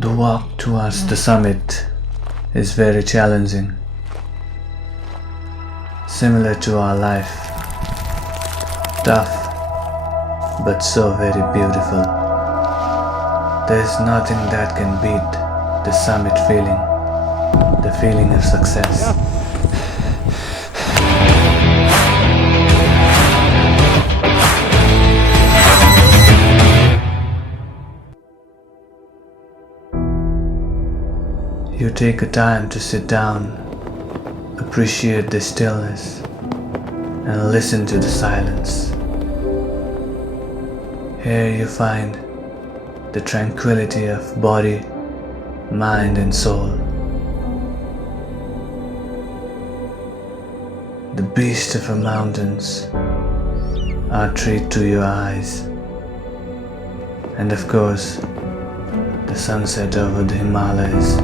The walk towards the summit is very challenging, similar to our life, tough but so very beautiful. There is nothing that can beat the summit feeling, the feeling of success. You take a time to sit down, appreciate the stillness, and listen to the silence. Here you find the tranquility of body, mind, and soul. The beast of the mountains are a treat to your eyes, and of course, the sunset over the Himalayas.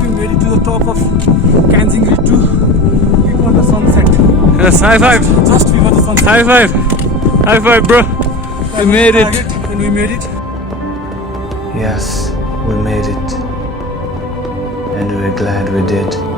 We made it to the top of Kyanjin before the sunset. Yes, high five! Just before the sunset. High five! High five, bro! We made it! And we made it. Yes, we made it, and we're glad we did.